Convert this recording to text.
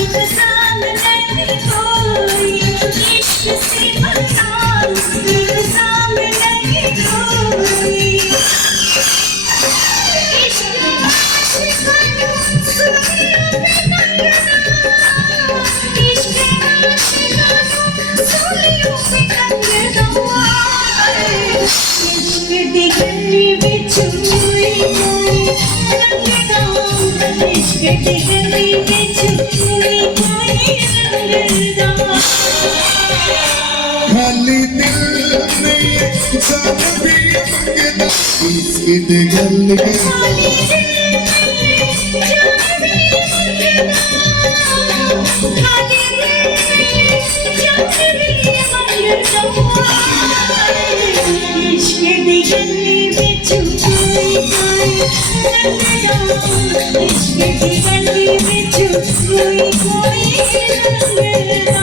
इंसान नहीं कोई, इश्क से भरा इंसान नहीं कोई। इश्क आशिकाना सुनिए इश्क आशिकाना सुनिए इश्क दी गली विच कोई कोई रंगदा, इश्क दी गली विच कोई कोई रंगदा। खाली दिल नहीं जान भी मंगदा, इश्क दी गल खाली दिल जान भी मंगदा, खाली दिल जान भी मंगदा। इश्क दी गली विच कोई कोई रंगदा, इश्क दी गली विच कोई कोई रंगदा।